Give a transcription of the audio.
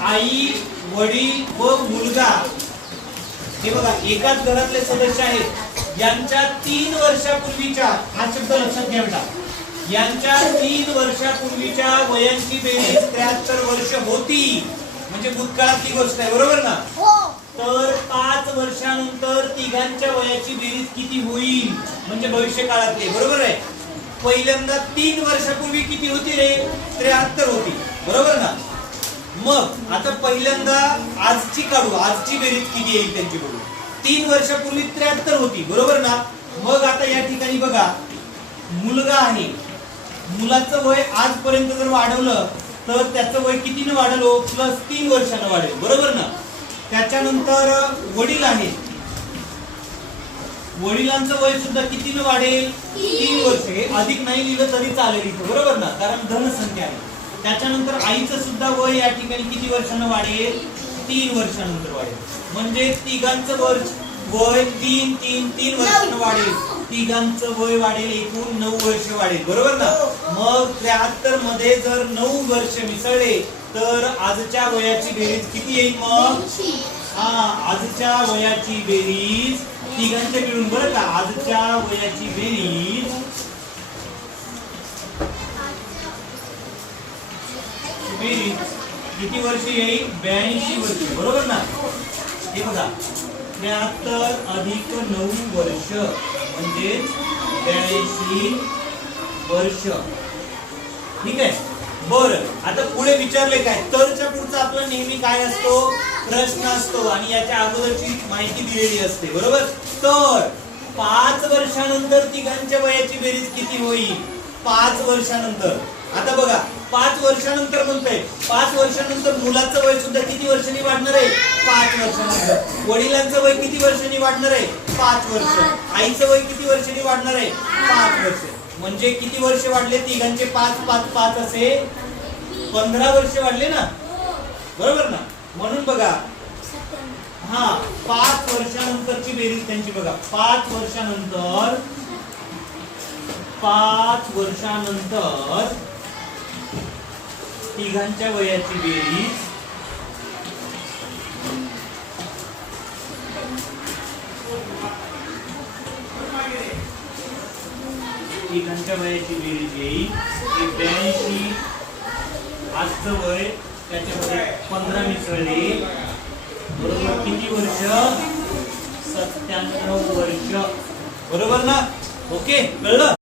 आई, वडील व मुलगा हे बघा एकाच घरातले सदस्य आहेत, यांच्या 3 वर्षापूर्वीच्या, हा शब्द लक्षात घ्या बेटा, यांच्या 3 वर्षापूर्वीच्या वयांची बेरीज 73 वर्ष होती, म्हणजे भूतकाळातली गोष्ट आहे, बरोबर ना? तर 5 वर्षानंतर तिघांच्या वयाची बेरीज किती होईल, म्हणजे भविष्य काळातली, बरोबर आहे? पहिल्यांदा 3 वर्षापूर्वी किती होती रे? 73 होती, बरोबर ना? मग आता पहिल्यांदा आजची काढू, आजची बेरीज किती येईल त्यांची बघू. 3 वर्षापूर्वी 73 होती, बरोबर ना? मग आता या ठिकाणी बघा, मुलगा आहे, मुलाचं वय आजपर्यंत जर वाढवलं तर त्याचं वय कितीने वाढेल? +3 वर्षानं वाढेल, बरोबर ना? त्याच्यानंतर वडील आहे, वडिलांचं वय सुद्धा कितीने वाढेल? 3 वर्ष. हे अधिक नाही लिहिलं तरी चालेल इथं, बरोबर ना? कारण धनसंख्या आहे. त्याच्यानंतर आईचं सुद्धा वय या ठिकाणी किती वर्षानं वाढेल? 3 वर्षानंतर वाढेल. म्हणजे तिघांचं वय 3 वर्षानं वाढेल. तिघांचं वय वाढेल, एकूण 9 वर्ष वाढेल, बरोबर ना? मग 73 मध्ये जर 9 वर्ष मिसळले तर आजच्या वयाची बेरीज किती येईल मग? आजच्या वयाची बेरीज तिघांच्या मिळून, बरं का? आजच्या वयाची बेरीज किती वर्ष येईल? 82 वर्ष, बरोबर ना? हे बघा, 73 अधिक 9 वर्ष म्हणजे 82 वर्ष. ठीक आहे, बरं. आता पुढे विचारले काय? तरच्या पुढचा आपला नेहमी काय असतो? प्रश्न असतो आणि याच्या अगोदरची माहिती दिलेली असते, बरोबर? तर 5 वर्षानंतर तिघांच्या वयाची बेरीज किती होईल? 5 वर्षानंतर. आता बघा, 5 वर्षानंतर म्हणतोय, 5 वर्षानंतर मुलाचं वय सुद्धा किती वर्षांनी वाढणार आहे? 5 वर्षानंतर. वडिलांचं वय किती वर्षांनी वाढणार आहे? 5 वर्ष. आईचं वय किती वर्षांनी वाढणार आहे? 5 वर्ष. म्हणजे किती वर्ष वाढले? तिघांचे 5 5 5 असे 15 वर्ष वाढले ना, बरोबर ना? म्हणून बघा, 5 वर्षानंतरची बेरीज त्यांची बघा. 5 वर्षानंतर तिघांच्या वयाची बेरीज येईल 82. आजचं वय त्याच्यामध्ये 15 मिसळले, बरोबर किती वर्ष? 97 वर्ष, बरोबर ना? ओके, कळलं?